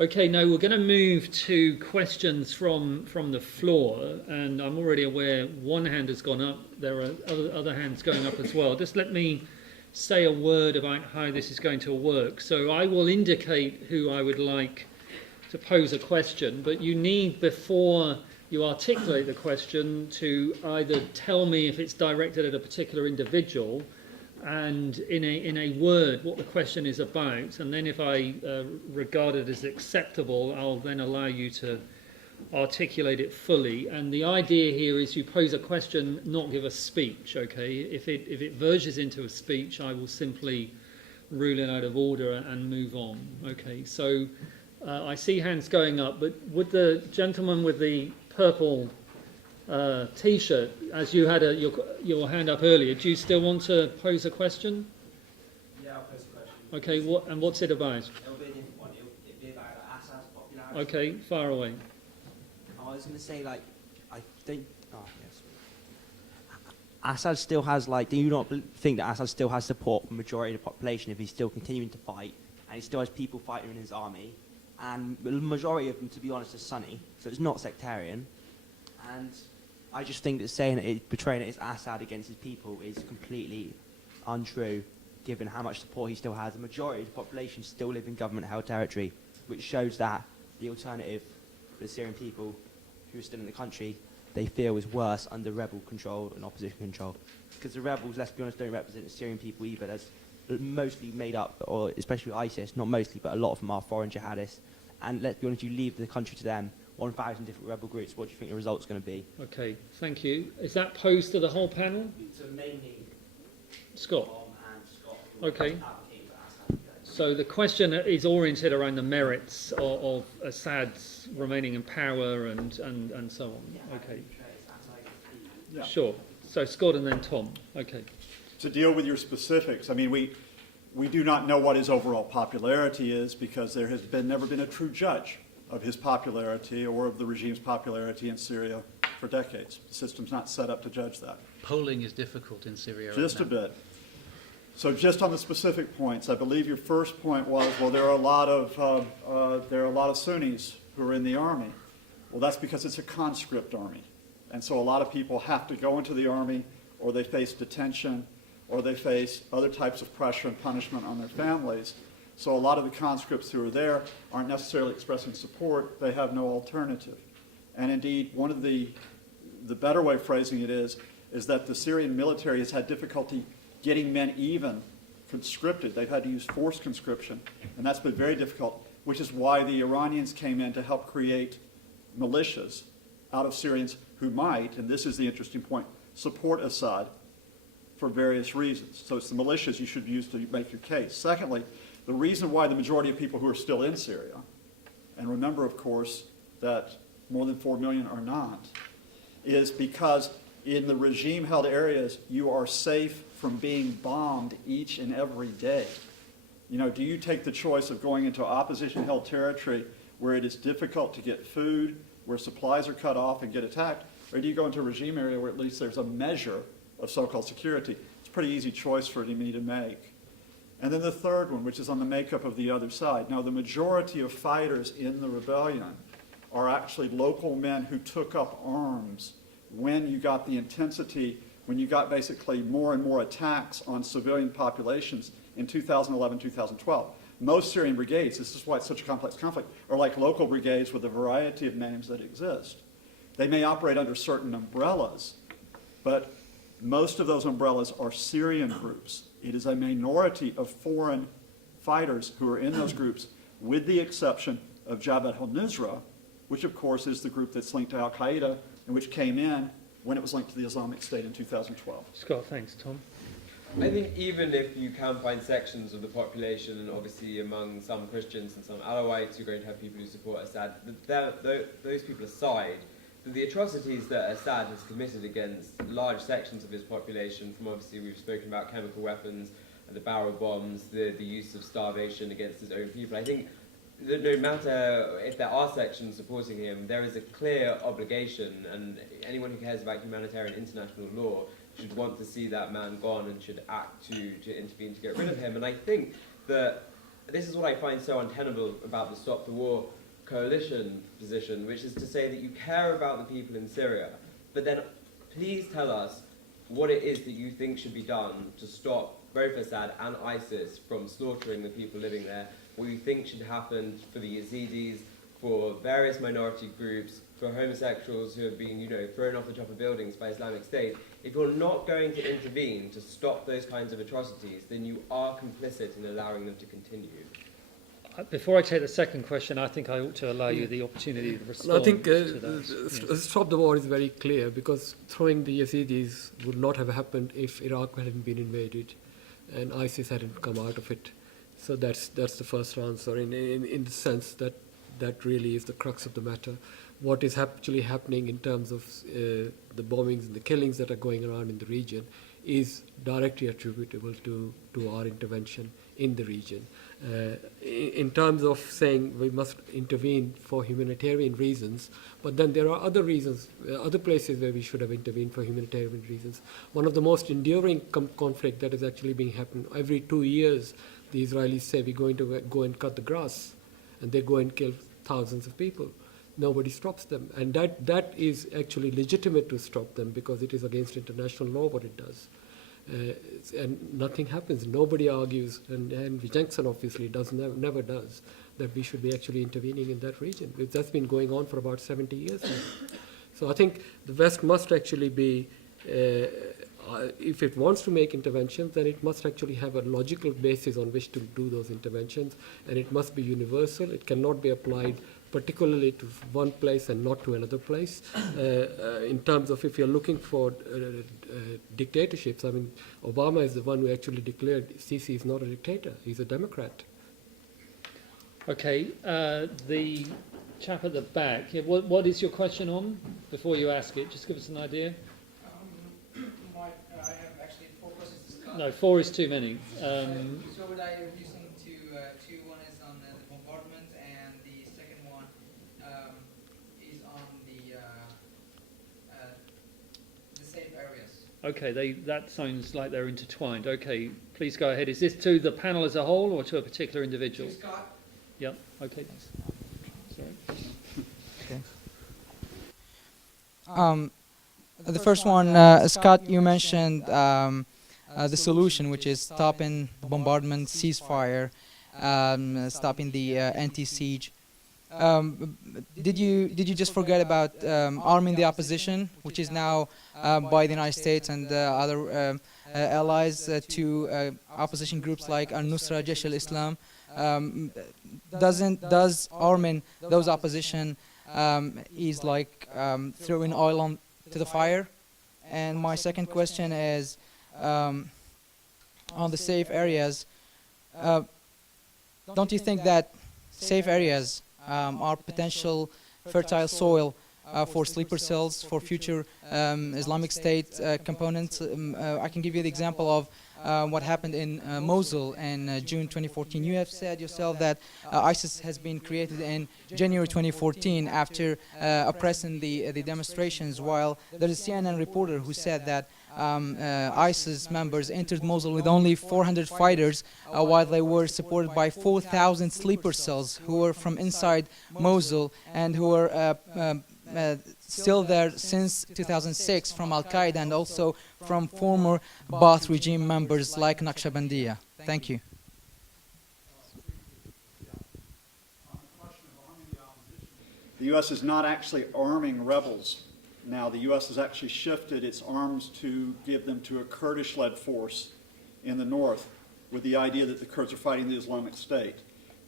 Okay, now we're going to move to questions from the floor, and I'm already aware one hand has gone up. There are other hands going up as well. Just let me say a word about how this is going to work. So I will indicate who I would like to pose a question, but you need, before you articulate the question, to either tell me if it's directed at a particular individual and in a word what the question is about, and then if I regard it as acceptable, I'll then allow you to articulate it fully. And the idea here is you pose a question, not give a speech, okay? If it verges into a speech, I will simply rule it out of order and move on. Okay, so I see hands going up, but would the gentleman with the purple T-shirt, as you had your hand up earlier, do you still want to pose a question? Yeah, I'll pose a question. Okay, what's it about? It'll be a different one. It'll be about Assad's popularity. Okay, far away. I was going to say, like, I think... Oh, yes. Assad still has, like, do you not think that Assad still has support from the majority of the population if he's still continuing to fight, and he still has people fighting in his army, and the majority of them, to be honest, are Sunni, so it's not sectarian, and I just think that saying that it's portraying it as Assad against his people is completely untrue, given how much support he still has. The majority of the population still live in government-held territory, which shows that the alternative for the Syrian people who are still in the country, they feel is worse under rebel control and opposition control. Because the rebels, let's be honest, don't represent the Syrian people either. There's mostly made up, or especially ISIS, not mostly, but a lot of them are foreign jihadists. And let's be honest, you leave the country to them, 1,000 different rebel groups, what do you think the result's going to be? Okay, thank you. Is that posed to the whole panel? So mainly Scott. Tom and Scott. Okay. So the question is oriented around the merits of Assad's remaining in power and so on. Okay. Yeah. Sure. So Scott and then Tom. Okay. To deal with your specifics, I mean, we do not know what his overall popularity is because there has never been a true judge of his popularity or of the regime's popularity in Syria for decades. The system's not set up to judge that. Polling is difficult in Syria. Just right a now. bit. So just on the specific points, I believe your first point was, well, there are a lot of Sunnis who are in the army. Well, that's because it's a conscript army. And so a lot of people have to go into the army, or they face detention, or they face other types of pressure and punishment on their families. So a lot of the conscripts who are there aren't necessarily expressing support. They have no alternative. And indeed, one of the better way of phrasing it is that the Syrian military has had difficulty getting men even conscripted. They've had to use forced conscription, and that's been very difficult, which is why the Iranians came in to help create militias out of Syrians who might, and this is the interesting point, support Assad for various reasons. So it's the militias you should use to make your case. Secondly, the reason why the majority of people who are still in Syria, and remember, of course, that more than 4 million are not, is because in the regime-held areas, you are safe from being bombed each and every day. You know, do you take the choice of going into opposition-held territory where it is difficult to get food, where supplies are cut off and get attacked, or do you go into a regime area where at least there's a measure of so-called security? It's a pretty easy choice for me to make. And then the third one, which is on the makeup of the other side. Now, the majority of fighters in the rebellion are actually local men who took up arms when you got the intensity, when you got basically more and more attacks on civilian populations in 2011, 2012. Most Syrian brigades, this is why it's such a complex conflict, are like local brigades with a variety of names that exist. They may operate under certain umbrellas, but most of those umbrellas are Syrian groups. It is a minority of foreign fighters who are in those groups, with the exception of Jabhat al-Nusra, which of course is the group that's linked to al-Qaeda and which came in when it was linked to the Islamic State in 2012. Scott, thanks. Tom? I think even if you can find sections of the population, and obviously among some Christians and some Alawites, you're going to have people who support Assad, those people aside, the atrocities that Assad has committed against large sections of his population, from obviously we've spoken about chemical weapons, the barrel bombs, the use of starvation against his own people, I think that no matter if there are sections supporting him, there is a clear obligation, and anyone who cares about humanitarian international law should want to see that man gone and should act to intervene to get rid of him. And I think that this is what I find so untenable about the Stop the War coalition position, which is to say that you care about the people in Syria, but then please tell us what it is that you think should be done to stop both Assad and ISIS from slaughtering the people living there, what you think should happen for the Yazidis, for various minority groups, for homosexuals who have been, thrown off the top of buildings by Islamic State. If you're not going to intervene to stop those kinds of atrocities, then you are complicit in allowing them to continue. Before I take the second question, I think I ought to allow you the opportunity to respond. I think to that. Yes. stop the war is very clear, because throwing the Yazidis would not have happened if Iraq hadn't been invaded and ISIS hadn't come out of it. So that's the first answer in the sense that really is the crux of the matter. What is actually happening in terms of the bombings and the killings that are going around in the region is directly attributable to our intervention in the region. In terms of saying we must intervene for humanitarian reasons, but then there are other reasons, other places where we should have intervened for humanitarian reasons. One of the most enduring conflict that is actually being happening every 2 years, the Israelis say we're going to go and cut the grass, and they go and kill thousands of people. Nobody stops them, and that is actually legitimate to stop them, because it is against international law what it does. And nothing happens. Nobody argues, and Henry Jackson obviously never does, that we should be actually intervening in that region. That's been going on for about 70 years now. So I think the West must actually be, if it wants to make interventions, then it must actually have a logical basis on which to do those interventions, and it must be universal. It cannot be applied particularly to one place and not to another place. In terms of if you're looking for dictatorships, I mean, Obama is the one who actually declared Sisi is not a dictator, he's a Democrat. Okay, the chap at the back, what is your question on, before you ask it? Just give us an idea. I have actually 4 questions to discuss. No, 4 is too many. So would I be using two? One is on the bombardment, and the second one is on the safe areas. Okay, that sounds like they're intertwined. Okay, please go ahead. Is this to the panel as a whole or to a particular individual? To Scott. Yep, okay. Sorry. Okay. The first one, Scott, you mentioned the solution, which is stopping the bombardment, ceasefire, stopping the anti-siege. Did you just forget about arming the opposition, which is now by the United States and other allies to opposition groups like Al-Nusra, Jaish al-Islam? Does arming those opposition is like throwing oil to the fire? And my second question is on the safe areas. Don't you think that safe areas are potential fertile soil for sleeper cells for future Islamic State components? I can give you the example of what happened in Mosul in June 2014. You have said yourself that ISIS has been created in January 2014 after oppressing the demonstrations, while there is a CNN reporter who said that ISIS members entered Mosul with only 400 fighters, while they were supported by 4,000 sleeper cells who were from inside Mosul and who were still there since 2006 from Al-Qaeda and also from former Ba'ath regime members like Naqshbandiya. Thank you. The U.S. is not actually arming rebels. Now, the U.S. has actually shifted its arms to give them to a Kurdish-led force in the north with the idea that the Kurds are fighting the Islamic State.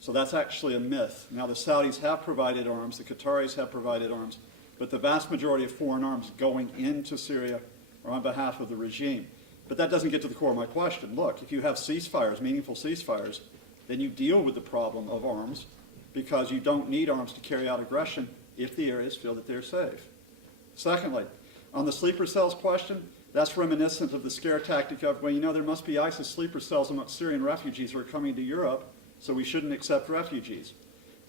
So that's actually a myth. Now, the Saudis have provided arms, the Qataris have provided arms, but the vast majority of foreign arms going into Syria are on behalf of the regime. But that doesn't get to the core of my question. Look, if you have ceasefires, meaningful ceasefires, then you deal with the problem of arms because you don't need arms to carry out aggression if the areas feel that they're safe. Secondly, on the sleeper cells question, that's reminiscent of the scare tactic of, well, you know, there must be ISIS sleeper cells amongst Syrian refugees who are coming to Europe, so we shouldn't accept refugees.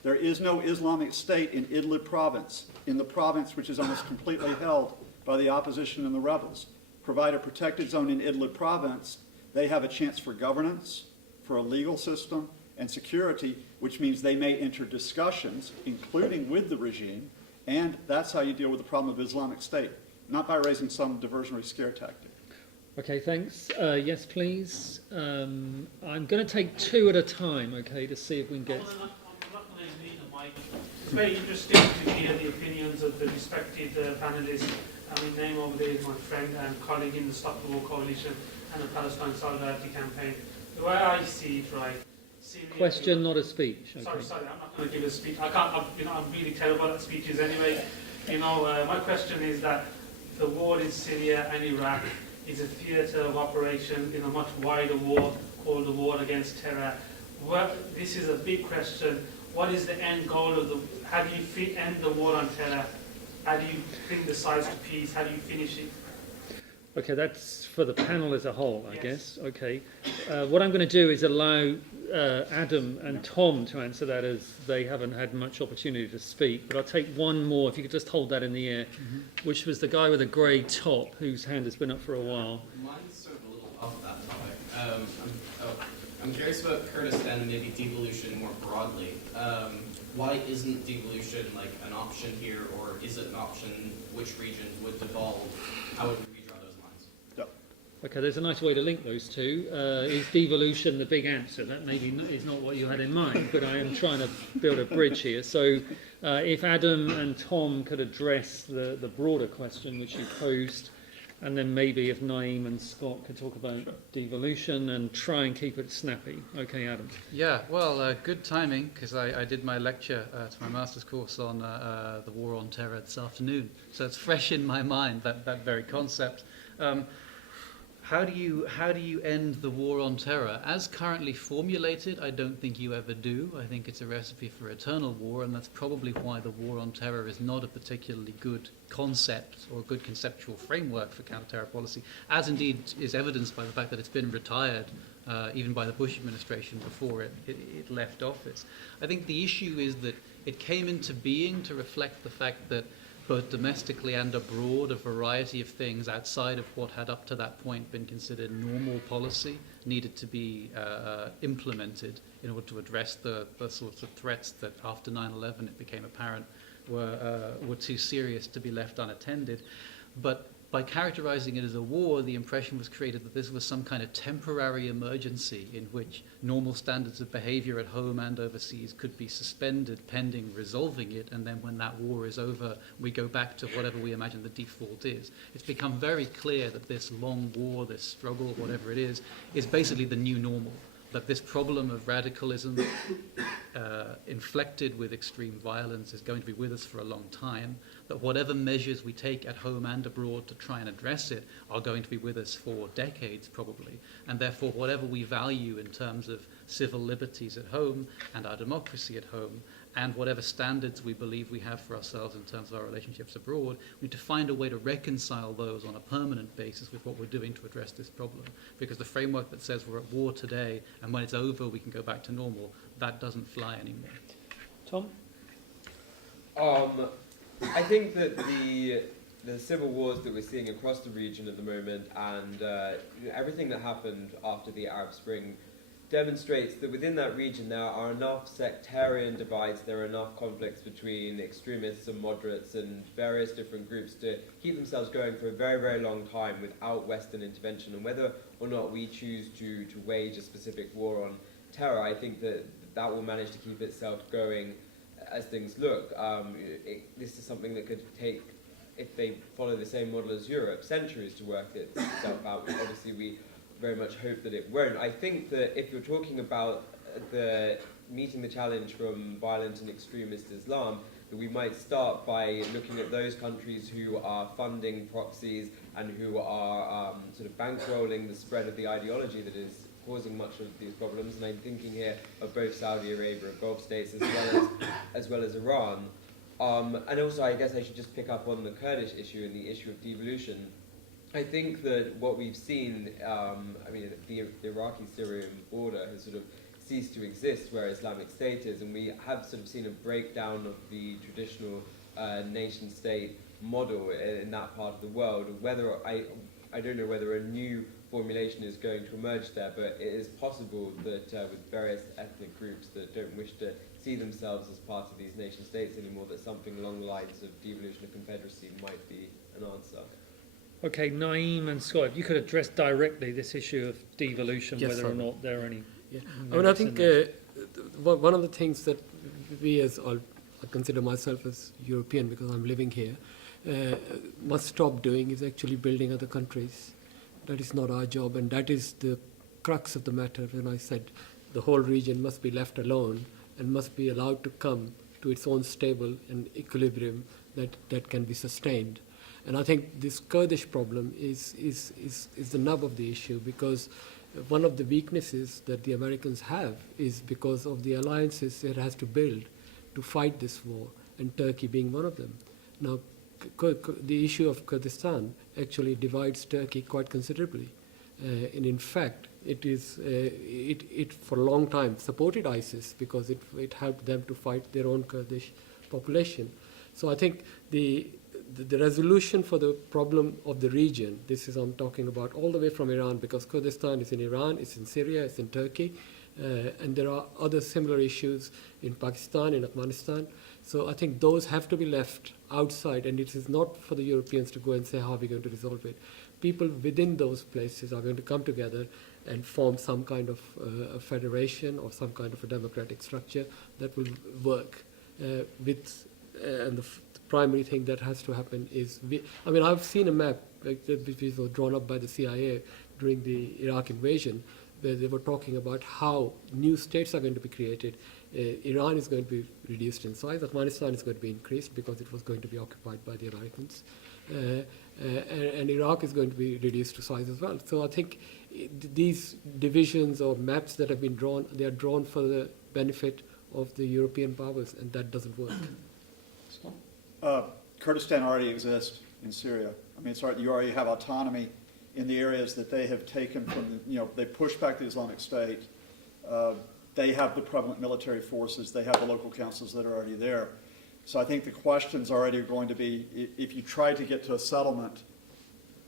There is no Islamic State in Idlib province, in the province which is almost completely held by the opposition and the rebels. Provide a protected zone in Idlib province, they have a chance for governance, for a legal system, and security, which means they may enter discussions, including with the regime, and that's how you deal with the problem of Islamic State, not by raising some diversionary scare tactic. Okay, thanks. Yes, please. I'm going to take two at a time, okay, to see if we can get... I'm not going to need a mic. It's very interesting to hear the opinions of the respected panelists. I mean, name over there is my friend and colleague in the Stop the War Coalition and the Palestine Solidarity Campaign. The way I see it, right, Syria... Question, not a speech. Okay. Sorry, I'm not going to give a speech. I can't, I'm really terrible at speeches anyway. My question is that the war in Syria and Iraq is a theatre of operation in a much wider war called the war against terror. This is a big question. What is the end goal of the... How do you end the war on terror? How do you bring the sides to peace? How do you finish it? Okay, that's for the panel as a whole, I Yes. guess. Okay. What I'm going to do is allow Adam and Tom to answer that, as they haven't had much opportunity to speak. But I'll take one more, if you could just hold that in the air, which was the guy with the grey top, whose hand has been up for a while. Mine's sort of a little off that topic. I'm curious about Kurdistan and maybe devolution more broadly. Why isn't devolution like an option here, or is it an option? Which region would devolve? How would we redraw those lines? Okay, there's a nice way to link those two. Is devolution the big answer? That maybe is not what you had in mind, but I am trying to build a bridge here. So if Adam and Tom could address the broader question which you posed, and then maybe if Naeem and Scott could talk about devolution and try and keep it snappy. Okay, Adam. Yeah, well, good timing, because I did my lecture to my master's course on the war on terror this afternoon. So it's fresh in my mind, that very concept. How do you end the war on terror? As currently formulated, I don't think you ever do. I think it's a recipe for eternal war, and that's probably why the war on terror is not a particularly good concept or a good conceptual framework for counter-terror policy, as indeed is evidenced by the fact that it's been retired even by the Bush administration before it left office. I think the issue is that it came into being to reflect the fact that both domestically and abroad, a variety of things outside of what had up to that point been considered normal policy needed to be implemented in order to address the sorts of threats that after 9/11 it became apparent were too serious to be left unattended. But by characterizing it as a war, the impression was created that this was some kind of temporary emergency in which normal standards of behavior at home and overseas could be suspended pending resolving it, and then when that war is over, we go back to whatever we imagine the default is. It's become very clear that this long war, this struggle, whatever it is basically the new normal. That this problem of radicalism inflected with extreme violence is going to be with us for a long time, that whatever measures we take at home and abroad to try and address it are going to be with us for decades probably, and therefore whatever we value in terms of civil liberties at home and our democracy at home, and whatever standards we believe we have for ourselves in terms of our relationships abroad, we need to find a way to reconcile those on a permanent basis with what we're doing to address this problem. Because the framework that says we're at war today and when it's over we can go back to normal, that doesn't fly anymore. Tom? I think that the civil wars that we're seeing across the region at the moment and everything that happened after the Arab Spring demonstrates that within that region there are enough sectarian divides, there are enough conflicts between extremists and moderates and various different groups to keep themselves going for a very, very long time without Western intervention. And whether or not we choose to wage a specific war on terror, I think that will manage to keep itself going as things look. This is something that could take, if they follow the same model as Europe, centuries to work itself out. Obviously, we very much hope that it won't. I think that if you're talking about meeting the challenge from violent and extremist Islam, that we might start by looking at those countries who are funding proxies and who are sort of bankrolling the spread of the ideology that is causing much of these problems. And I'm thinking here of both Saudi Arabia and Gulf states as well as Iran. And also, I guess I should just pick up on the Kurdish issue and the issue of devolution. I think that what we've seen, the Iraqi-Syrian border has sort of ceased to exist where Islamic State is, and we have sort of seen a breakdown of the traditional nation-state model in that part of the world. Whether I don't know whether a new formulation is going to emerge there, but it is possible that with various ethnic groups that don't wish to see themselves as part of these nation states anymore, that something along the lines of devolution of confederacy might be an answer. Okay, Naeem and Scott, if you could address directly this issue of devolution, Yes, whether or I will. not there are any. Yeah. I merits think in that. one of the things that we as all, I consider myself as European because I'm living here, must stop doing is actually building other countries. That is not our job, and that is the crux of the matter when I said the whole region must be left alone and must be allowed to come to its own stable and equilibrium that can be sustained. And I think this Kurdish problem is the nub of the issue, because one of the weaknesses that the Americans have is because of the alliances it has to build to fight this war, and Turkey being one of them. Now, the issue of Kurdistan actually divides Turkey quite considerably. And in fact, it for a long time supported ISIS because it helped them to fight their own Kurdish population. So I think the resolution for the problem of the region, this is I'm talking about all the way from Iran, because Kurdistan is in Iran, it's in Syria, it's in Turkey, and there are other similar issues in Pakistan, in Afghanistan. So I think those have to be left outside, and it is not for the Europeans to go and say how are we going to resolve it. People within those places are going to come together and form some kind of a federation or some kind of a democratic structure that will work and the primary thing that has to happen is, I've seen a map which was drawn up by the CIA during the Iraq invasion, where they were talking about how new states are going to be created. Iran is going to be reduced in size. Afghanistan is going to be increased because it was going to be occupied by the Americans. And Iraq is going to be reduced to size as well. So I think these divisions or maps that have been drawn, they are drawn for the benefit of the European powers, and that doesn't work. Kurdistan already exists in Syria. You already have autonomy in the areas that they have taken from, they pushed back the Islamic State. They have the prevalent military forces. They have the local councils that are already there. So I think the questions already are going to be, if you try to get to a settlement,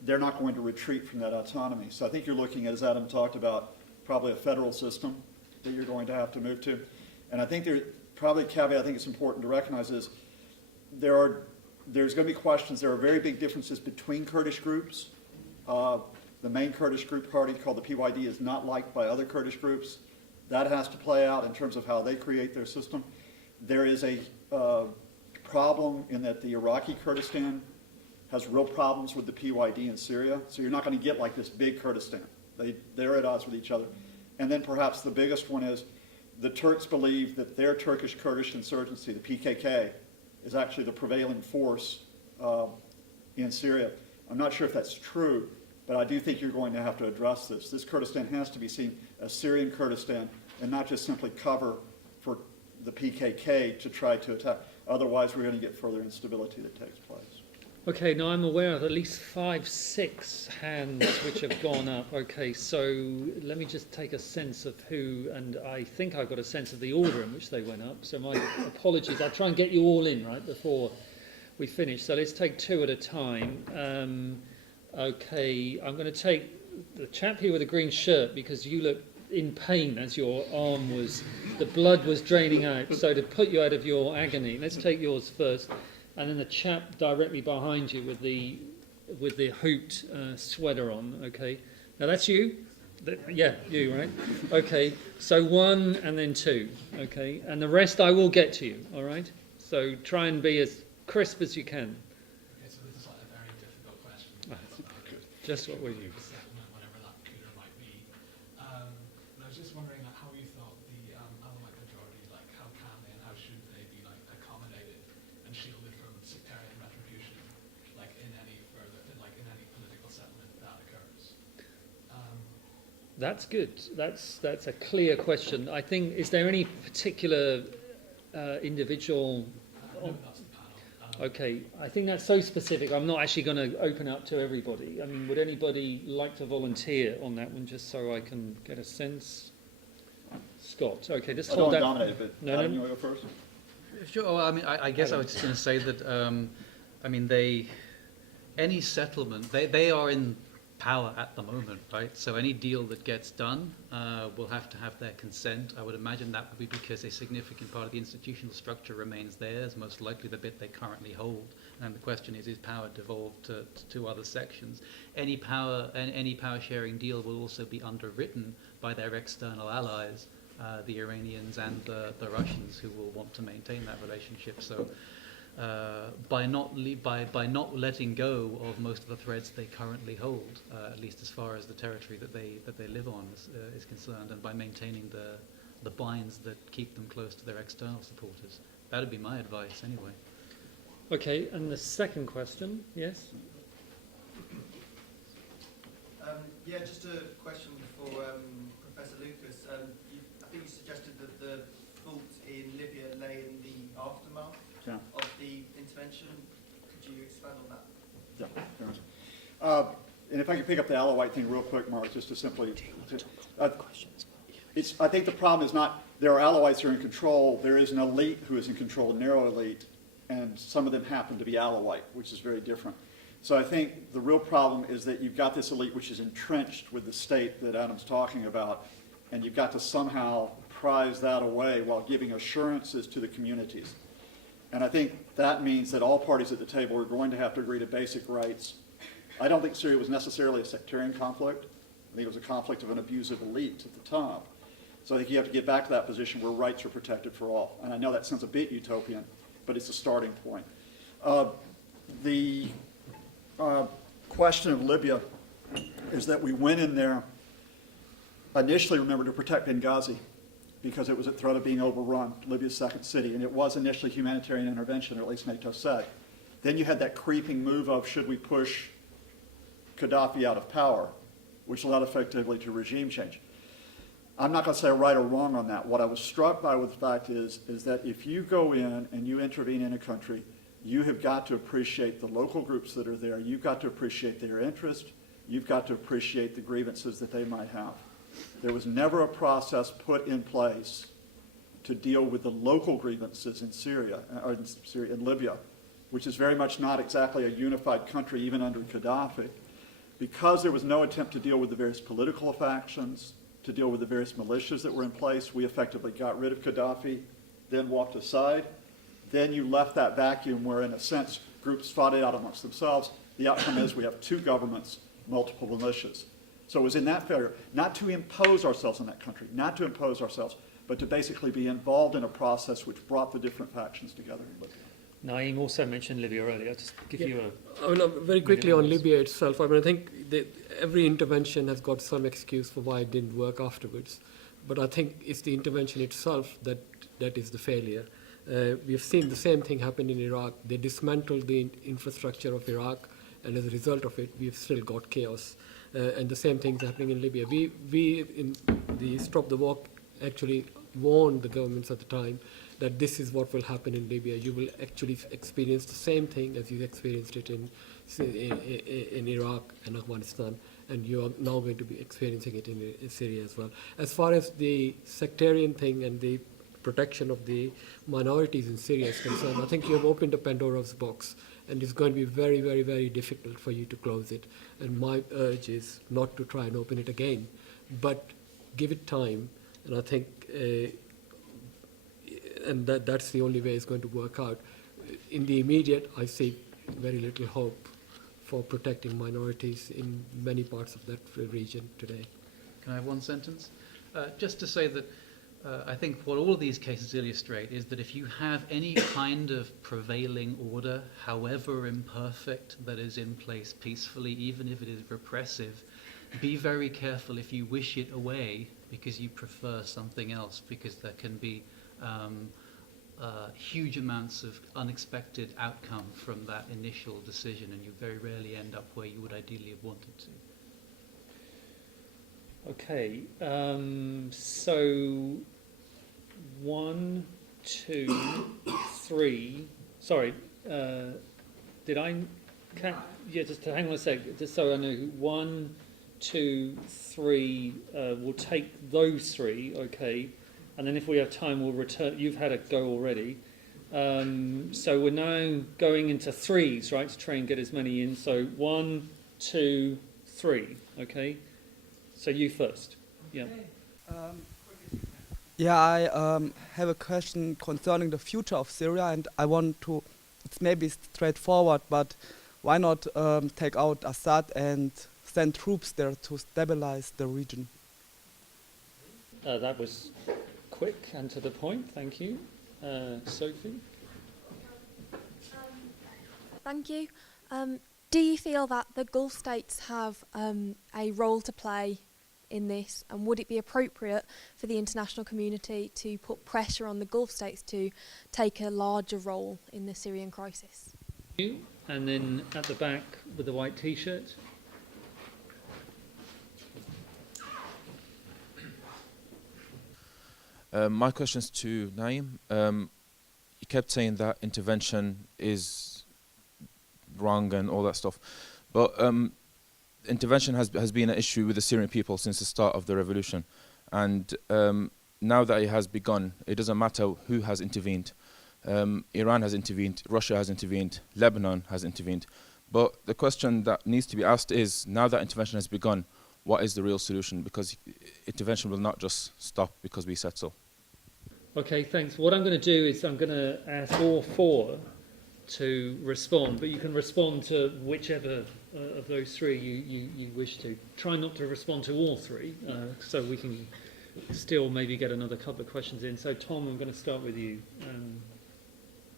they're not going to retreat from that autonomy. So I think you're looking at, as Adam talked about, probably a federal system that you're going to have to move to. And I think probably a caveat I think it's important to recognize is there's going to be questions. There are very big differences between Kurdish groups. The main Kurdish group party called the PYD is not liked by other Kurdish groups. That has to play out in terms of how they create their system. There is a problem in that the Iraqi Kurdistan has real problems with the PYD in Syria. So you're not going to get like this big Kurdistan. They're at odds with each other. And then perhaps the biggest one is the Turks believe that their Turkish Kurdish insurgency, the PKK, is actually the prevailing force in Syria. I'm not sure if that's true, but I do think you're going to have to address this. This Kurdistan has to be seen as Syrian Kurdistan and not just simply cover for the PKK to try to attack. Otherwise, we're going to get further instability that takes place. Okay, now I'm aware of at least 5-6 hands which have gone up. Okay, so let me just take a sense of who, and I think I've got a sense of the order in which they went up. So my apologies. I'll try and get you all in, right, before we finish. So let's take two at a time. Okay, I'm going to take the chap here with the green shirt because you look in pain as your arm was, the blood was draining out. So to put you out of your agony, let's take yours first. And then the chap directly behind you with the hooped sweater on. Okay, now that's you. Yeah, you, right? Okay, so one and then two. Okay, and the rest I will get to you. All right. So try and be as crisp as you can. Okay, so this is like a very difficult question. Just what we use. Whatever that could or might be. And I was just wondering how you thought the Alawite majority, like how can they and how should they be like accommodated and shielded from sectarian retribution, like in any political settlement that occurs. That's good. That's a clear question. I think, is there any particular individual? That's the panel. Okay, I think that's so specific. I'm not actually going to open up to everybody. I mean, would anybody like to volunteer on that one, just so I can get a sense? Scott. Okay, just hold that. I don't want to dominate, but Adam, you want to go first? Sure. Well, I guess I was just going to say that, any settlement, they are in power at the moment, right? So any deal that gets done will have to have their consent. I would imagine that would be because a significant part of the institutional structure remains theirs, most likely the bit they currently hold. And the question is power devolved to other sections? Any power sharing deal will also be underwritten by their external allies, the Iranians and the Russians, who will want to maintain that relationship. So by not letting go of most of the threads they currently hold, at least as far as the territory that they live on is concerned, and by maintaining the binds that keep them close to their external supporters. That would be my advice anyway. Okay, and the second question, yes? Yeah, just a question for Professor Lucas. I think you suggested that the fault in Libya lay in the aftermath of the intervention. Could you expand on that? Yeah. And if I could pick up the Alawite thing real quick, Mark, just to simply... I think the problem is not there are Alawites who are in control. There is an elite who is in control, a narrow elite, and some of them happen to be Alawite, which is very different. So I think the real problem is that you've got this elite which is entrenched with the state that Adam's talking about, and you've got to somehow prize that away while giving assurances to the communities. And I think that means that all parties at the table are going to have to agree to basic rights. I don't think Syria was necessarily a sectarian conflict. I think it was a conflict of an abusive elite at the top. So I think you have to get back to that position where rights are protected for all. And I know that sounds a bit utopian, but it's a starting point. The question of Libya is that we went in there initially, remember, to protect Benghazi, because it was at threat of being overrun, Libya's second city, and it was initially humanitarian intervention, or at least NATO said. Then you had that creeping move of, should we push Gaddafi out of power, which led effectively to regime change. I'm not going to say right or wrong on that. What I was struck by with the fact is that if you go in and you intervene in a country, you have got to appreciate the local groups that are there. You've got to appreciate their interest. You've got to appreciate the grievances that they might have. There was never a process put in place to deal with the local grievances in Syria, in Libya, which is very much not exactly a unified country, even under Gaddafi, because there was no attempt to deal with the various political factions, to deal with the various militias that were in place. We effectively got rid of Gaddafi, then walked aside. Then you left that vacuum where, in a sense, groups fought it out amongst themselves. The outcome is we have two governments, multiple militias. So it was in that failure, not to impose ourselves on that country, not to impose ourselves, but to basically be involved in a process which brought the different factions together in Libya. Naeem also mentioned Libya earlier. I'll just give you a... I mean, very quickly on Libya itself, I mean, I think every intervention has got some excuse for why it didn't work afterwards. But I think it's the intervention itself that is the failure. We have seen the same thing happen in Iraq. They dismantled the infrastructure of Iraq, and as a result of it, we've still got chaos. And the same thing is happening in Libya. We in the Stop the War actually warned the governments at the time that this is what will happen in Libya. You will actually experience the same thing as you experienced it in Iraq and Afghanistan, and you are now going to be experiencing it in Syria as well. As far as the sectarian thing and the protection of the minorities in Syria is concerned, I think you have opened a Pandora's box, and it's going to be very, very, very difficult for you to close it. And my urge is not to try and open it again, but give it time, and I think and that's the only way it's going to work out. In the immediate, I see very little hope for protecting minorities in many parts of that region today. Can I have one sentence? Just to say that I think what all of these cases illustrate is that if you have any kind of prevailing order, however imperfect, that is in place peacefully, even if it is repressive, be very careful if you wish it away because you prefer something else, because there can be huge amounts of unexpected outcome from that initial decision, and you very rarely end up where you would ideally have wanted to. Okay, so 1, 2, 3. Sorry, did I? Yeah, just hang on a sec, just so I know. 1, 2, 3. We'll take those 3. Okay, and then if we have time, we'll return. You've had a go already. So we're now going into 3s, right, to try and get as many in. So 1, 2, three, okay? So you first. Yeah. I have a question concerning the future of Syria, and I want to, it's maybe straightforward, but why not take out Assad and send troops there to stabilize the region? That was quick and to the point, thank you. Sophie? Thank you. Do you feel that the Gulf states have a role to play in this, and would it be appropriate for the international community to put pressure on the Gulf states to take a larger role in the Syrian crisis? You, and then at the back with the white T-shirt. My question's to Naim. You kept saying that intervention is wrong and all that stuff, but intervention has been an issue with the Syrian people since the start of the revolution, and now that it has begun, it doesn't matter who has intervened. Iran has intervened, Russia has intervened, Lebanon has intervened, but the question that needs to be asked is, now that intervention has begun, what is the real solution? Because intervention will not just stop because we said so. Okay, thanks. What I'm going to do is I'm going to ask all four to respond, but you can respond to whichever of those three you wish to. Try not to respond to all three, so we can still maybe get another couple of questions in. So Tom, I'm going to start with you.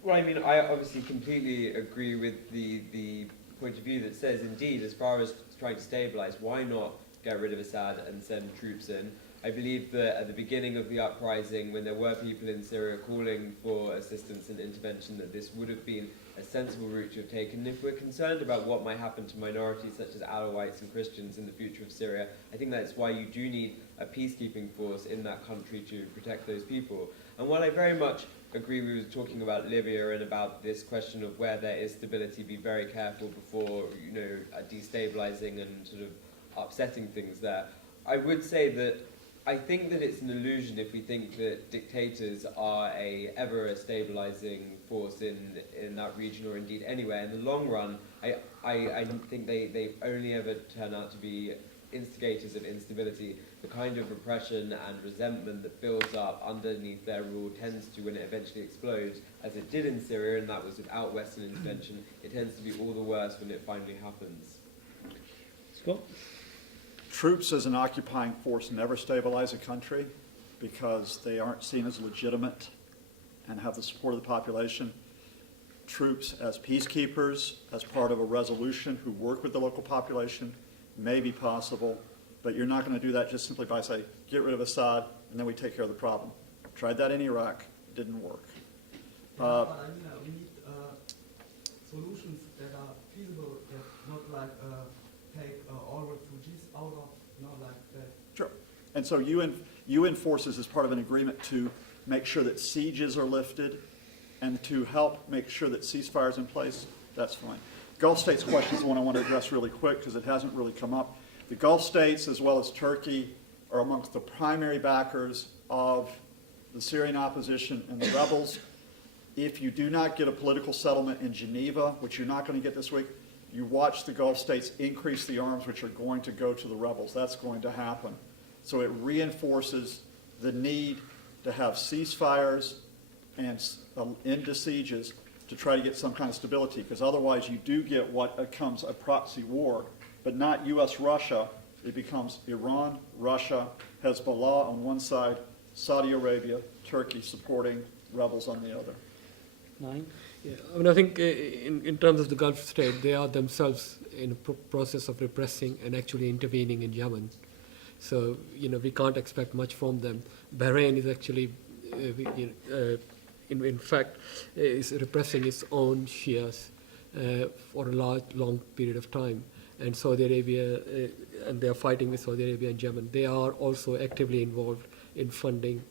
Well, I mean, I obviously completely agree with the point of view that says, indeed, as far as trying to stabilise, why not get rid of Assad and send troops in? I believe that at the beginning of the uprising, when there were people in Syria calling for assistance and intervention, that this would have been a sensible route to have taken. And if we're concerned about what might happen to minorities such as Alawites and Christians in the future of Syria, I think that's why you do need a peacekeeping force in that country to protect those people. And while I very much agree, we were talking about Libya and about this question of where there is stability, be very careful before, destabilizing and sort of upsetting things there. I would say that I think that it's an illusion if we think that dictators are ever a stabilizing force in that region or indeed anywhere. In the long run, I think they only ever turn out to be instigators of instability. The kind of repression and resentment that builds up underneath their rule tends to, when it eventually explodes, as it did in Syria, and that was without Western intervention, it tends to be all the worse when it finally happens. Scott? Troops as an occupying force never stabilize a country because they aren't seen as legitimate and have the support of the population. Troops as peacekeepers, as part of a resolution, who work with the local population, may be possible, but you're not going to do that just simply by saying, get rid of Assad, and then we take care of the problem. Tried that in Iraq, didn't work. We need solutions that are feasible, that not like take all refugees out of, like that. Sure. And so UN forces is part of an agreement to make sure that sieges are lifted and to help make sure that ceasefires in place. That's fine. Gulf states question is the one I want to address really quick because it hasn't really come up. The Gulf states, as well as Turkey, are amongst the primary backers of the Syrian opposition and the rebels. If you do not get a political settlement in Geneva, which you're not going to get this week, you watch the Gulf states increase the arms which are going to go to the rebels. That's going to happen. So it reinforces the need to have ceasefires and end to sieges to try to get some kind of stability, because otherwise you do get what becomes a proxy war, but not U.S.-Russia. It becomes Iran, Russia, Hezbollah on one side, Saudi Arabia, Turkey supporting rebels on the other. Nine? Yeah, I mean, I think in terms of the Gulf state, they are themselves in a process of repressing and actually intervening in Yemen. So, we can't expect much from them. Bahrain is actually, in fact, is repressing its own Shias for a long period of time. And Saudi Arabia, and they are fighting with Saudi Arabia and Yemen. They are also actively involved in funding,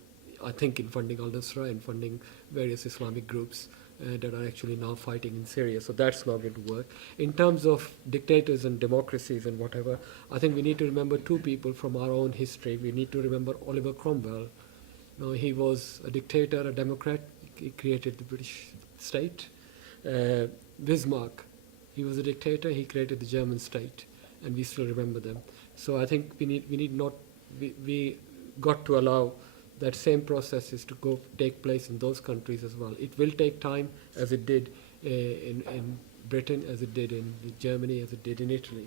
I think in funding al-Nusra and funding various Islamic groups that are actually now fighting in Syria. So that's not going to work. In terms of dictators and democracies and whatever, I think we need to remember two people from our own history. We need to remember Oliver Cromwell. He was a dictator, a democrat. He created the British state. Bismarck, he was a dictator. He created the German state. and we still remember them. So I think we got to allow that same processes to take place in those countries as well. It will take time, as it did in Britain, as it did in Germany, as it did in Italy.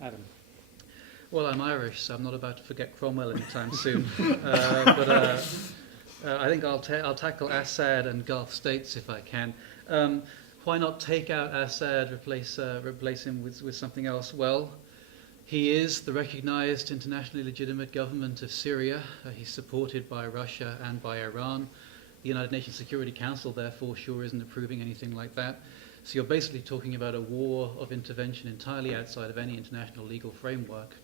Adam. Well, I'm Irish, so I'm not about to forget Cromwell anytime soon. But I think I'll tackle Assad and Gulf states if I can. Why not take out Assad, replace him with something else? Well, he is the recognized internationally legitimate government of Syria. He's supported by Russia and by Iran. The United Nations Security Council, therefore, sure isn't approving anything like that. So you're basically talking about a war of intervention entirely outside of any international legal framework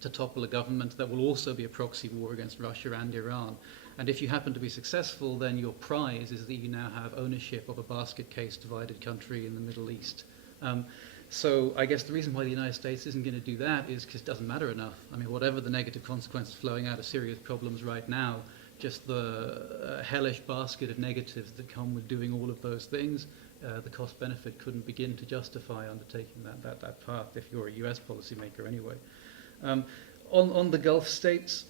to topple a government that will also be a proxy war against Russia and Iran. And if you happen to be successful, then your prize is that you now have ownership of a basket case divided country in the Middle East. So I guess the reason why the United States isn't going to do that is because it doesn't matter enough. I mean, whatever the negative consequences flowing out of Syria's problems right now, just the hellish basket of negatives that come with doing all of those things, the cost-benefit couldn't begin to justify undertaking that path if you're a US policymaker anyway. On the Gulf states'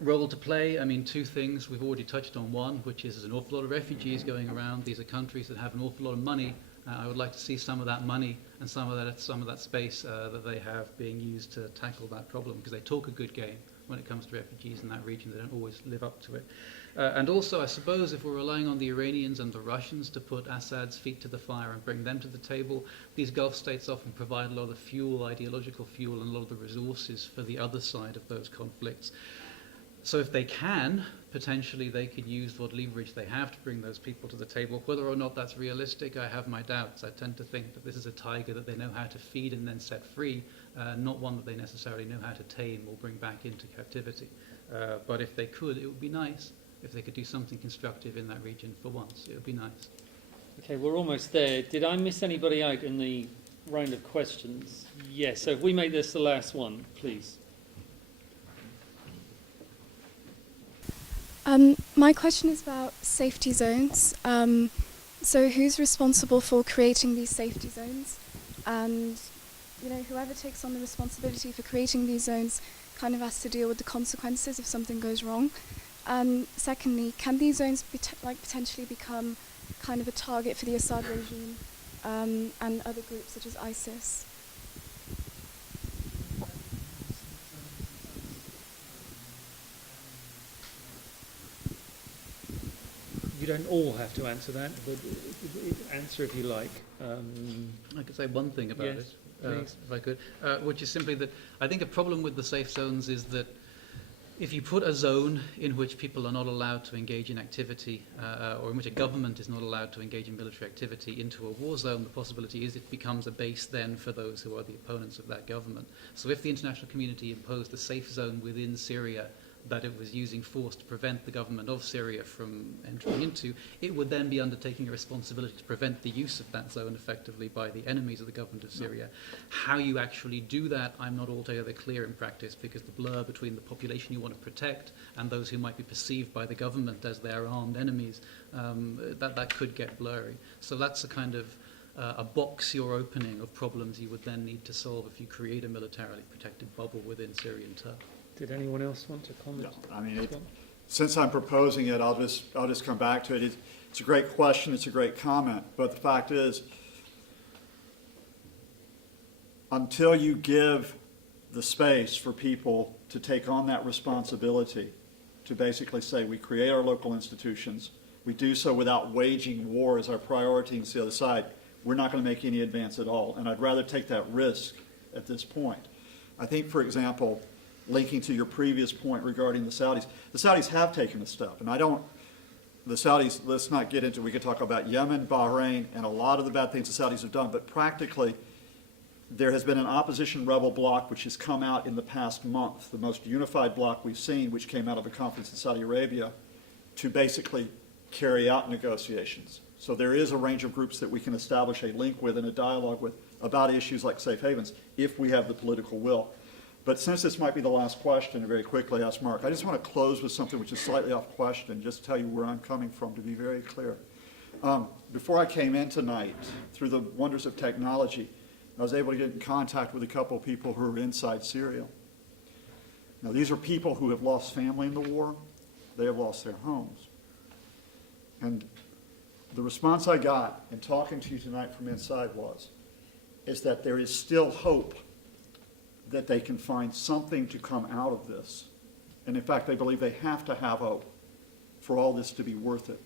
role to play, I mean, two things. We've already touched on one, which is there's an awful lot of refugees going around. These are countries that have an awful lot of money. I would like to see some of that money and some of that space that they have being used to tackle that problem, because they talk a good game when it comes to refugees in that region. They don't always live up to it. And also, I suppose, if we're relying on the Iranians and the Russians to put Assad's feet to the fire and bring them to the table, these Gulf states often provide a lot of fuel, ideological fuel, and a lot of the resources for the other side of those conflicts. So if they can, potentially they could use what leverage they have to bring those people to the table. Whether or not that's realistic, I have my doubts. I tend to think that this is a tiger that they know how to feed and then set free, not one that they necessarily know how to tame or bring back into captivity. But if they could, it would be nice. If they could do something constructive in that region for once, it would be nice. Okay, we're almost there. Did I miss anybody out in the round of questions? Yes, so if we make this the last one, please. My question is about safety zones. So who's responsible for creating these safety zones? And, whoever takes on the responsibility for creating these zones kind of has to deal with the consequences if something goes wrong. Secondly, can these zones potentially become kind of a target for the Assad regime and other groups such as ISIS? You don't all have to answer that, but answer if you like. I could say one thing about it, if I could, which is simply that I think a problem with the safe zones is that if you put a zone in which people are not allowed to engage in activity, or in which a government is not allowed to engage in military activity into a war zone, the possibility is it becomes a base then for those who are the opponents of that government. So if the international community imposed a safe zone within Syria that it was using force to prevent the government of Syria from entering into, it would then be undertaking a responsibility to prevent the use of that zone effectively by the enemies of the government of Syria. How you actually do that, I'm not altogether clear in practice, because the blur between the population you want to protect and those who might be perceived by the government as their armed enemies, that could get blurry. So that's a kind of a box you're opening of problems you would then need to solve if you create a militarily protected bubble within Syrian turf. Did anyone else want to comment? No, I mean, since I'm proposing it, I'll just come back to it. It's a great question. It's a great comment. But the fact is, until you give the space for people to take on that responsibility, to basically say we create our local institutions, we do so without waging war as our priority and the other side, we're not going to make any advance at all. And I'd rather take that risk at this point. I think, for example, linking to your previous point regarding the Saudis have taken a step. And the Saudis, let's not get into, we could talk about Yemen, Bahrain, and a lot of the bad things the Saudis have done, but practically there has been an opposition rebel bloc which has come out in the past month, the most unified bloc we've seen, which came out of a conference in Saudi Arabia, to basically carry out negotiations. So there is a range of groups that we can establish a link with and a dialogue with about issues like safe havens if we have the political will. But since this might be the last question, very quickly ask Mark, I just want to close with something which is slightly off question, just to tell you where I'm coming from, to be very clear. Before I came in tonight, through the wonders of technology, I was able to get in contact with a couple of people who are inside Syria. Now, these are people who have lost family in the war. They have lost their homes. And the response I got in talking to you tonight from inside is that there is still hope that they can find something to come out of this. And in fact, they believe they have to have hope for all this to be worth it.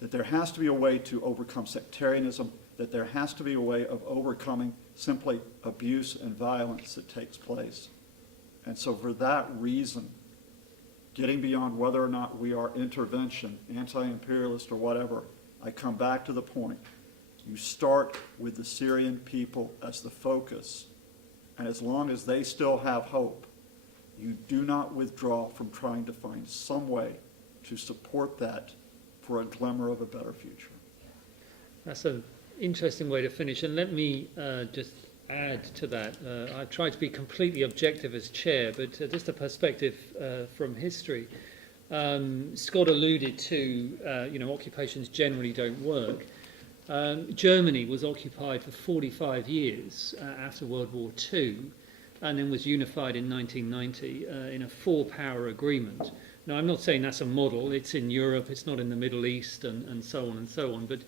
That there has to be a way to overcome sectarianism, that there has to be a way of overcoming simply abuse and violence that takes place. And so for that reason, getting beyond whether or not we are intervention, anti-imperialist or whatever, I come back to the point. You start with the Syrian people as the focus. And as long as they still have hope, you do not withdraw from trying to find some way to support that for a glimmer of a better future. That's an interesting way to finish. And let me just add to that. I try to be completely objective as chair, but just a perspective from history. Scott alluded to, occupations generally don't work. Germany was occupied for 45 years after World War II, and then was unified in 1990 in a four-power agreement. Now, I'm not saying that's a model. It's in Europe, it's not in the Middle East, and so on and so on. But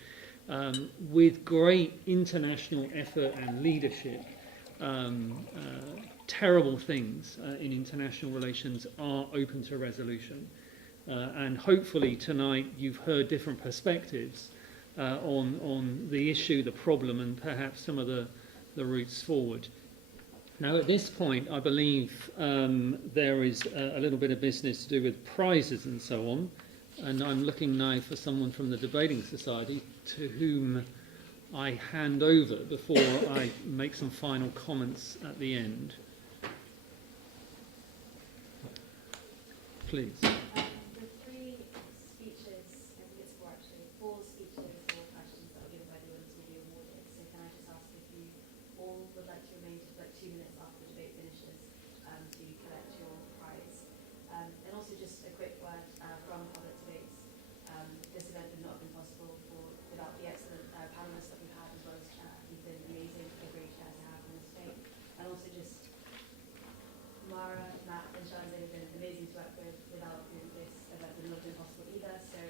with great international effort and leadership, terrible things in international relations are open to resolution. And hopefully tonight you've heard different perspectives on the issue, the problem, and perhaps some of the routes forward. Now, at this point, I believe there is a little bit of business to do with prizes and so on, and I'm looking now for someone from the Debating Society to whom I hand over before I make some final comments at the end. Please. The three speeches, I think it's four actually, four speeches or questions that were given by the audience will be awarded. So can I just ask if you all would like to remain just like 2 minutes after the debate finishes to collect your prize? And also just a quick word from Public Debates. This event would not have been possible without the excellent panellists that we've had, as well as you've been amazing, a great chair to have in this debate. And also just Mara, Matt, and Shanze have been amazing to work with. Without whom this event would not have been possible either. So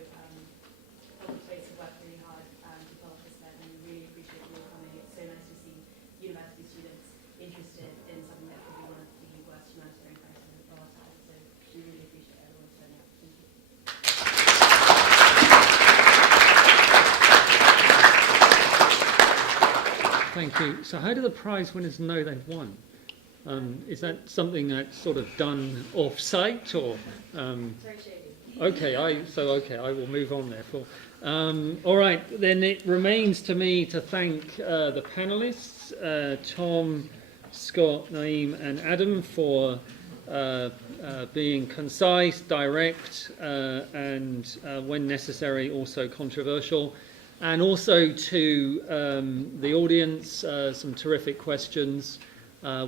Public Debates have worked really hard to pull off this event, and we really appreciate you all coming. It's so nice to see university students interested in something that could be one of the worst humanitarian crises of our time. So we really appreciate everyone turning up. Thank you. Thank you. So how do the prize winners know they've won? Is that something that's sort of done off-site, or? Very shady. Okay, I will move on therefore. All right, then it remains to me to thank the panellists, Tom, Scott, Naeem, and Adam, for being concise, direct, and when necessary, also controversial. And also to the audience, some terrific questions,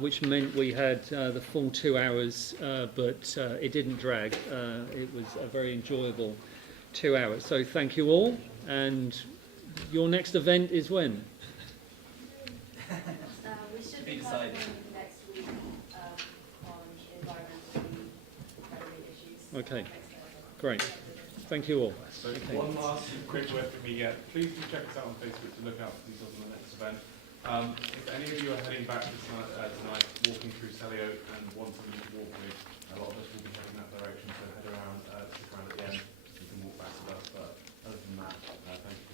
which meant we had the full 2 hours, but it didn't drag. It was a very enjoyable 2 hours. So thank you all. And your next event is when? We should be having next week on environmental friendly issues. Okay, great. Thank you all. So okay. One last quick word from me. Please do check us out on Facebook to look out for details on the next event. If any of you are heading back tonight, walking through Selly Oak and want somebody to walk with, a lot of us will be heading that direction, so head around, stick around at the end, you can walk back to us. But other than that, thank you.